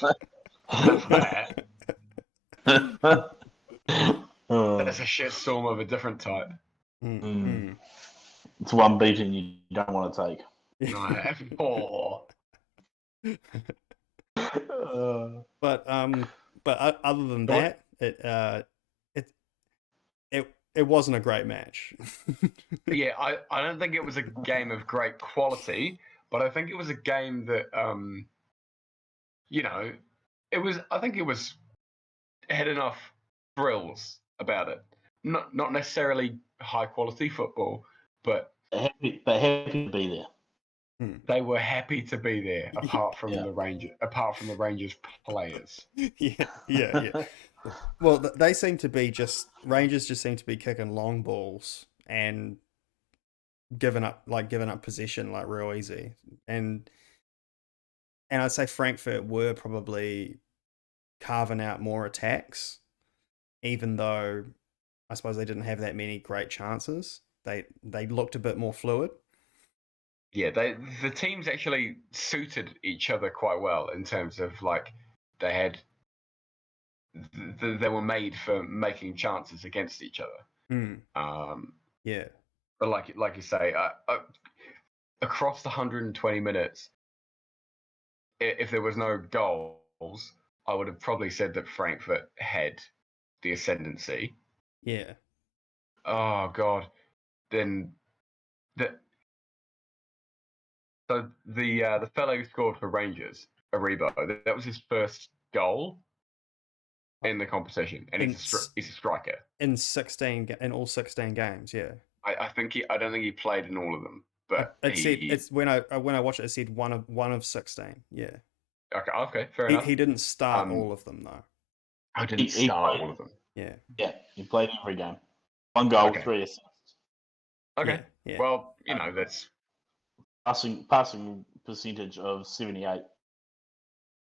Enough that. That's a shitstorm of a different type. It's one beating you don't want to take. But other than that, it wasn't a great match. Yeah, I don't think it was a game of great quality, but I think it was a game that it had enough thrills about it. Not necessarily high quality football, but happy to be there. They were happy to be there, apart from the Rangers players. Yeah. Well, they seem to be Rangers just seem to be kicking long balls and giving up possession like real easy. And And I'd say Frankfurt were probably carving out more attacks, even though I suppose they didn't have that many great chances. They looked a bit more fluid. Yeah, the teams actually suited each other quite well in terms of like they had they were made for making chances against each other. Yeah, but like you say, across the 120 minutes, if there was no goals, I would have probably said that Frankfurt had the ascendancy. Yeah. Oh God, then the fellow who scored for Rangers, Aribo, that was his first goal in the competition, and he's a striker in all 16 games. Yeah, I don't think he played in all of them, but it's when I watched it said one of 16. Yeah. Okay, fair enough. He didn't start all of them though. I didn't start all of them. Yeah, he played every game. 1 goal, 3 assists. Okay. Yeah. Well, that's passing percentage of 78.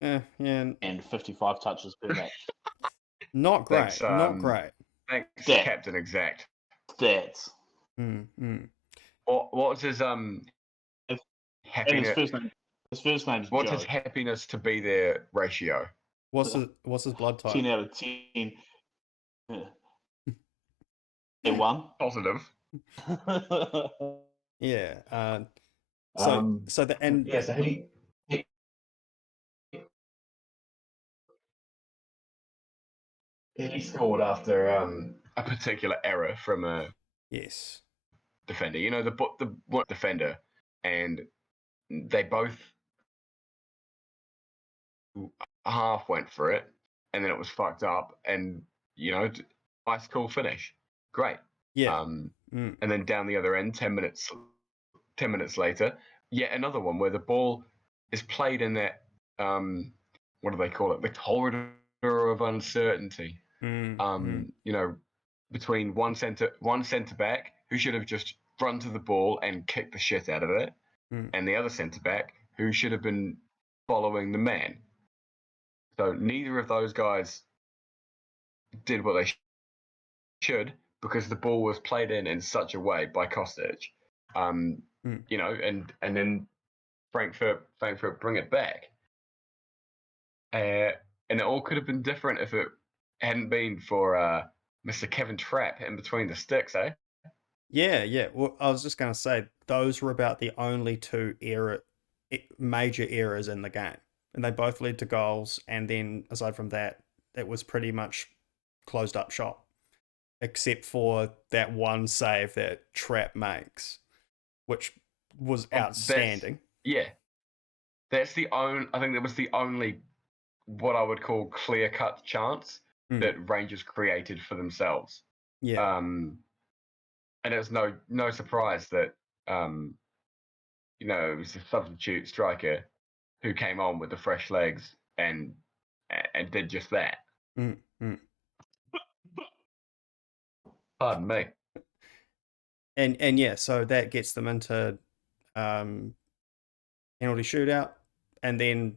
Yeah. And 55 touches per match. Not great. Thanks, not great. Thanks, Captain Exact. Stats. What was his happiness? His first name's What's Joe. his happiness to be there ratio? What's his blood type? 10 out of 10. A1. Positive. Yeah. He scored after a particular error from a defender. The defender, and they both half went for it, and then it was fucked up, and nice cool finish, great. Yeah. And then down the other end, 10 minutes later, yet another one where the ball is played in that what do they call it? The corridor of uncertainty. Between one centre back who should have just run to the ball and kicked the shit out of it, and the other centre back who should have been following the man. So neither of those guys did what they should, because the ball was played in such a way by Kostic. And then Frankfurt bring it back. And it all could have been different if it hadn't been for Mr. Kevin Trapp in between the sticks, eh? Yeah. Well, I was just going to say, those were about the only 2 major errors in the game. And they both led to goals. And then, aside from that, it was pretty much closed up shop. Except for that one save that Trapp makes, which was outstanding. That's the only. I think that was the only what I would call clear-cut chance that Rangers created for themselves. Yeah. And it was no surprise that it was a substitute striker who came on with the fresh legs and did just that. Pardon me. And yeah, so that gets them into penalty shootout, and then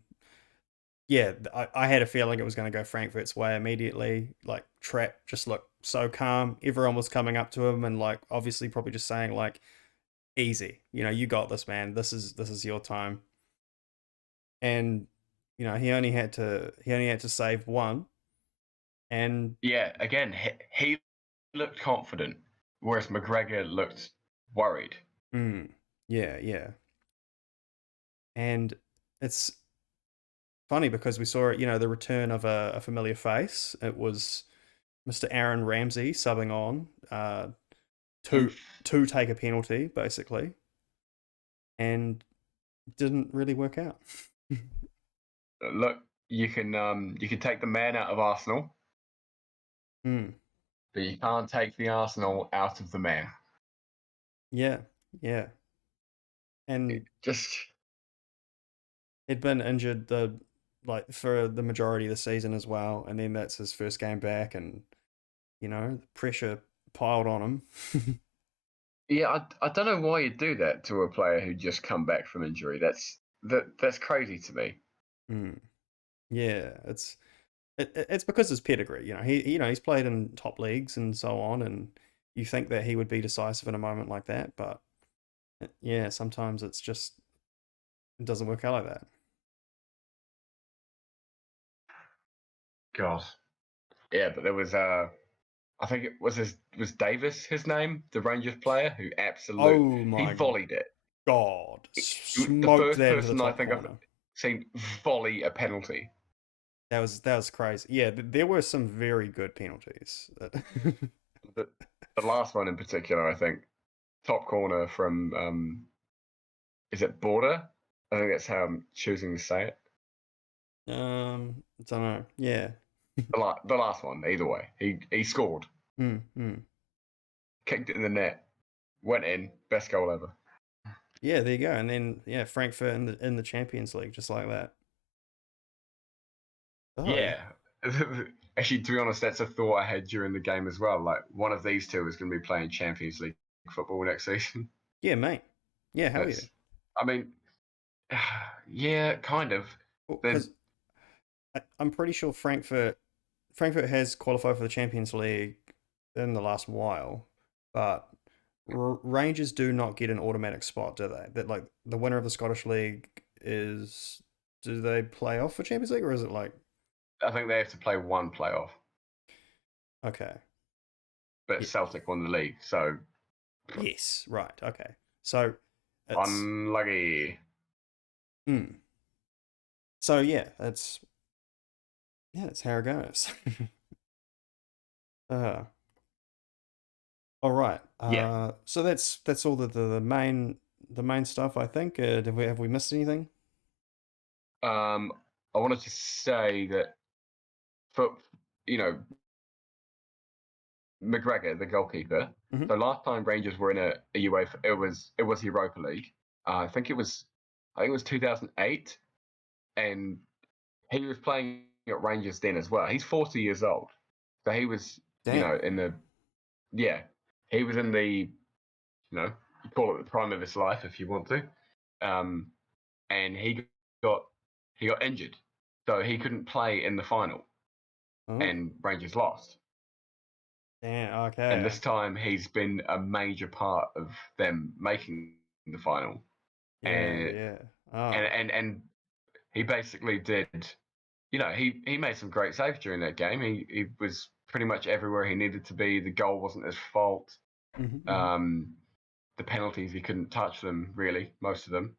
I had a feeling it was going to go Frankfurt's way immediately. Like, Trapp just looked so calm. Everyone was coming up to him and like obviously probably just saying like, easy, you got this, man. This is your time. And he only had to save one. And again, he looked confident, whereas McGregor looked worried. Yeah. And it's funny because we saw the return of a familiar face. It was Mr. Aaron Ramsey subbing on to take a penalty, basically, and didn't really work out. Look, you can take the man out of Arsenal, but you can't take the Arsenal out of the man. Yeah. And he'd been injured for the majority of the season as well, and then that's his first game back, and the pressure piled on him. Yeah, I don't know why you'd do that to a player who just come back from injury. That's crazy to me. Yeah, it's because his pedigree. He's played in top leagues and so on, and you think that he would be decisive in a moment like that, but yeah, sometimes it doesn't work out like that. God, yeah, but there was I think it was Davis his name, the Rangers player who absolutely he volleyed it. God, The smoked first that into the person I top think I've corner. seen volley a penalty. That was crazy. Yeah, there were some very good penalties. the last one in particular, I think, top corner from is it Border? I think that's how I'm choosing to say it. I don't know. Yeah. The last one, either way, he scored. Kicked it in the net, went in, best goal ever. Yeah, there you go. And then Frankfurt in the Champions League, just like that. Oh, yeah. Actually, to be honest, that's a thought I had during the game as well. Like, one of these two is going to be playing Champions League football next season. Yeah, mate. Yeah, hell yeah. I mean, yeah, kind of. Because I'm pretty sure Frankfurt has qualified for the Champions League in the last while, but Rangers do not get an automatic spot, do they? That, like, the winner of the Scottish League do they play off for Champions League, or is it like? I think they have to play one playoff. Okay. But Celtic won the league, so. Yes, right. Okay. So. Unlucky. So yeah, that's how it goes. All right. Yeah. So that's all the main stuff, I think. Have we missed anything? I wanted to say that for McGregor, the goalkeeper. Mm-hmm. So last time Rangers were in a UEFA, it was Europa League. I think it was 2008, and he was playing at Rangers then as well. He's 40 years old, so he was in the he was in the call it the prime of his life if you want to, and he got injured, so he couldn't play in the final, and Rangers lost. Yeah, okay. And this time he's been a major part of them making the final. And he basically did, he made some great saves during that game. He was pretty much everywhere he needed to be. The goal wasn't his fault. The penalties, he couldn't touch them really, most of them.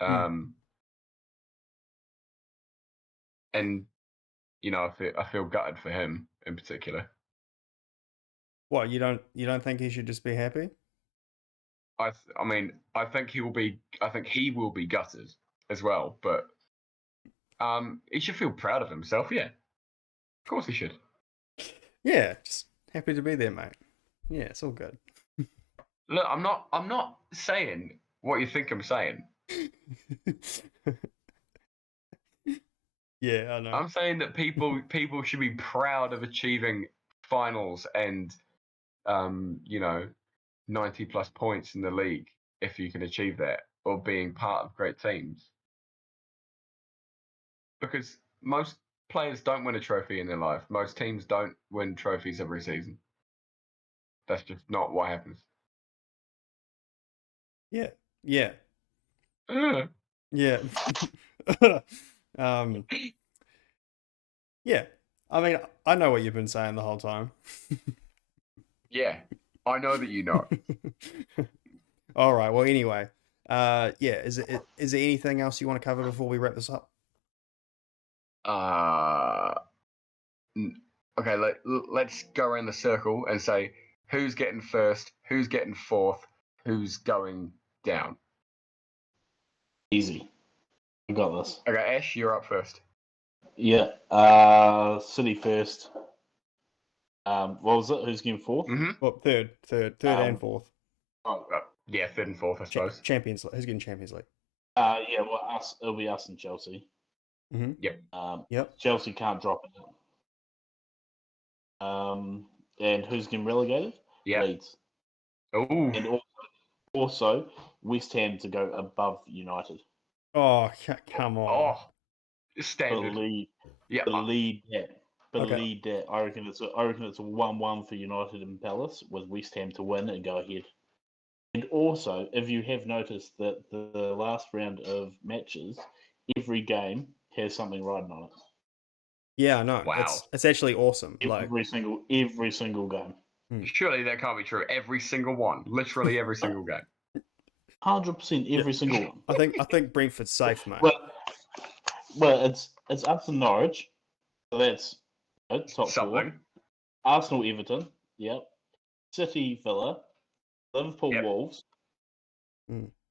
And I feel gutted for him in particular. What, you don't think he should just be happy? I think he will be. I think he will be gutted as well. But he should feel proud of himself. Yeah, of course he should. Yeah, just happy to be there, mate. Yeah, it's all good. Look, I'm not saying what you think I'm saying. Yeah, I know. I'm saying that people should be proud of achieving finals and 90 plus points in the league if you can achieve that, or being part of great teams. Because most players don't win a trophy in their life. Most teams don't win trophies every season. That's just not what happens. Yeah. Yeah. Yeah. Yeah. I mean, I know what you've been saying the whole time. Yeah, I know that you know. All right. Well, anyway, yeah. Is there anything else you want to cover before we wrap this up? Okay. Let's go around the circle and say who's getting first, who's getting fourth, who's going down. Easy. I got this. Okay, Ash, you're up first. Yeah. City first. What was it? Who's getting fourth? Mm-hmm. Well, third and fourth. Yeah, third and fourth, I suppose. Champions League. Who's getting Champions League? Yeah. Well, it'll be us and Chelsea. Mm-hmm. Yep. Yep. Chelsea can't drop it. And who's getting relegated? Yeah. Leeds. Oh. And also West Ham to go above United. Oh, come on. Oh, standard. Yeah. Believe that. Okay. That. I reckon it's a 1-1 for United and Palace with West Ham to win and go ahead. And also, if you have noticed that the last round of matches, every game has something riding on it. Yeah, I know. Wow. It's actually awesome. Every single game. Surely that can't be true. Every single one. Literally every single game. 100% every single one. I think Brentford's safe, mate. Well, it's us and Norwich. So that's top something. 4. Arsenal, Everton. Yep. City, Villa. Liverpool, Wolves.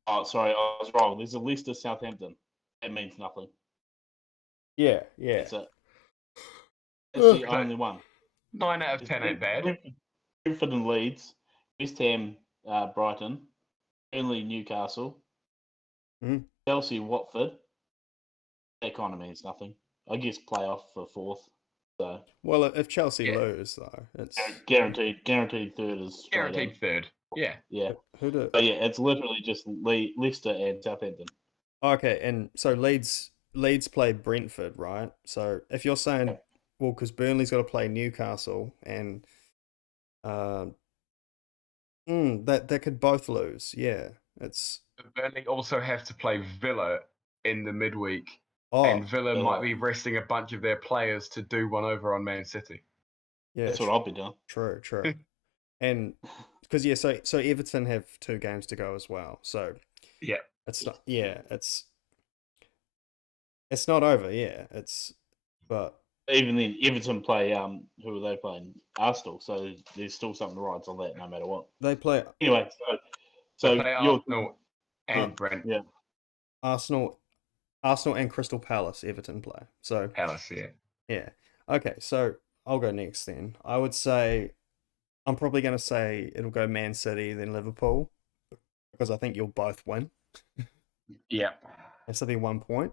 Oh, sorry, I was wrong. There's a Leicester, Southampton. That means nothing. Yeah. That's it. That's the only one. 9 out of 10 ain't bad. Brentford and Leeds. West Ham, Brighton. Burnley, Newcastle. Chelsea, Watford. That kind of means nothing. I guess playoff for 4th. So. Well, if Chelsea lose, though, it's guaranteed. Guaranteed third is guaranteed third. Yeah. Yeah. But yeah, it's literally just Leicester and Southampton. Okay, and so Leeds play Brentford, right? So if you're saying, well, because Burnley's got to play Newcastle, and that could both lose. Yeah, it's Burnley also have to play Villa in the midweek, and Villa might be resting a bunch of their players to do one over on Man City. Yeah, that's what I'll be doing. True. And because so Everton have 2 games to go as well. So yeah, it's not. Yeah, it's not over. Yeah, but even then, Everton play who are they playing? Arsenal. So there's still something rides on that, no matter what. They play anyway. So they play Arsenal and Brent. Yeah, Arsenal and Crystal Palace. Everton play. So Palace, yeah. Okay, so I'll go next then. I would say I'm probably going to say it'll go Man City then Liverpool because I think you'll both win. Yeah. It's something 1 point.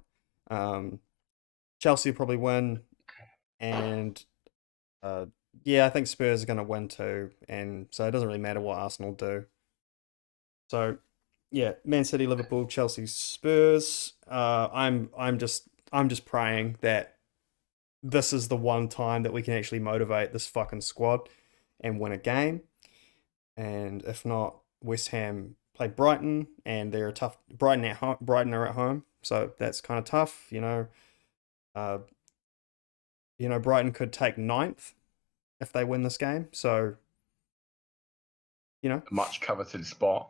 Chelsea will probably win, and I think Spurs are going to win too, and so it doesn't really matter what Arsenal do. So yeah, Man City, Liverpool, Chelsea, Spurs. I'm just praying that this is the one time that we can actually motivate this fucking squad and win a game. And if not, West Ham play Brighton, and they're a tough Brighton are at home, so that's kind of tough. Brighton could take 9th if they win this game. So, a much coveted spot.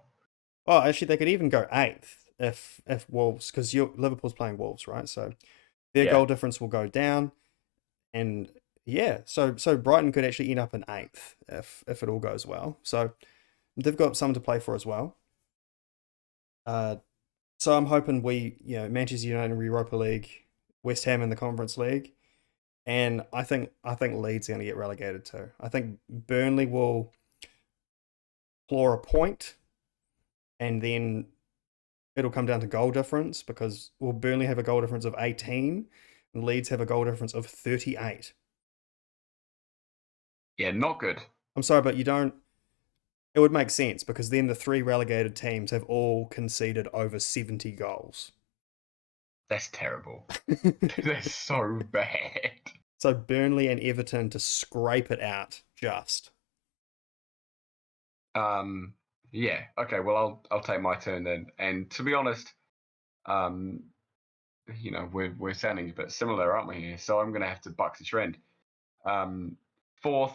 Oh, actually, they could even go 8th if Wolves, because Liverpool's playing Wolves, right? So their goal difference will go down, and so Brighton could actually end up in 8th if it all goes well. So they've got something to play for as well. So I'm hoping Manchester United in the Europa League, West Ham in the Conference League, and I think Leeds are going to get relegated too. I think Burnley will claw a point, and then it'll come down to goal difference because Burnley have a goal difference of 18 and Leeds have a goal difference of 38. Yeah, not good. I'm sorry, but it would make sense because then the 3 relegated teams have all conceded over 70 goals. That's terrible. That's so bad. So Burnley and Everton to scrape it out just. Yeah. Okay. Well, I'll take my turn then. And to be honest, we're sounding a bit similar, aren't we here? So I'm going to have to buck the trend. 4th,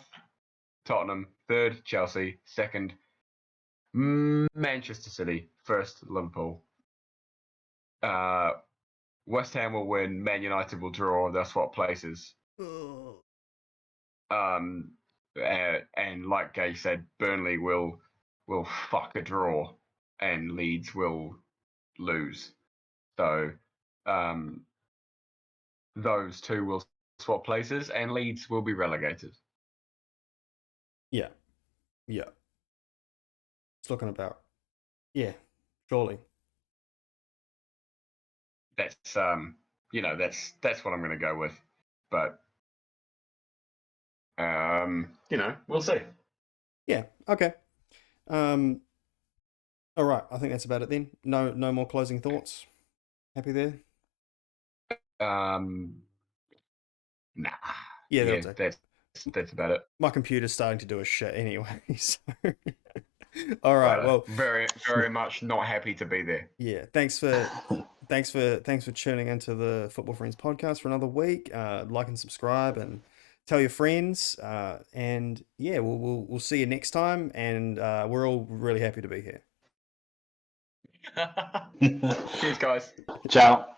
Tottenham. 3rd, Chelsea. 2nd, Manchester City. 1st, Liverpool. West Ham will win. Man United will draw. They'll swap places. And like Gay said, Burnley will fuck a draw, and Leeds will lose. So, those 2 will swap places, and Leeds will be relegated. Yeah. It's looking about. Yeah, surely. That's that's what I'm going to go with, but we'll see. Yeah. Okay. All right. I think that's about it then. No more closing thoughts. Happy there? Nah. Yeah, that's about it. My computer's starting to do a shit anyway. So. All right. But, well, very, very much not happy to be there. Yeah. Thanks for tuning into the Football Friends podcast for another week. Like and subscribe and tell your friends. And yeah, we'll see you next time. And we're all really happy to be here. Cheers, guys. Ciao.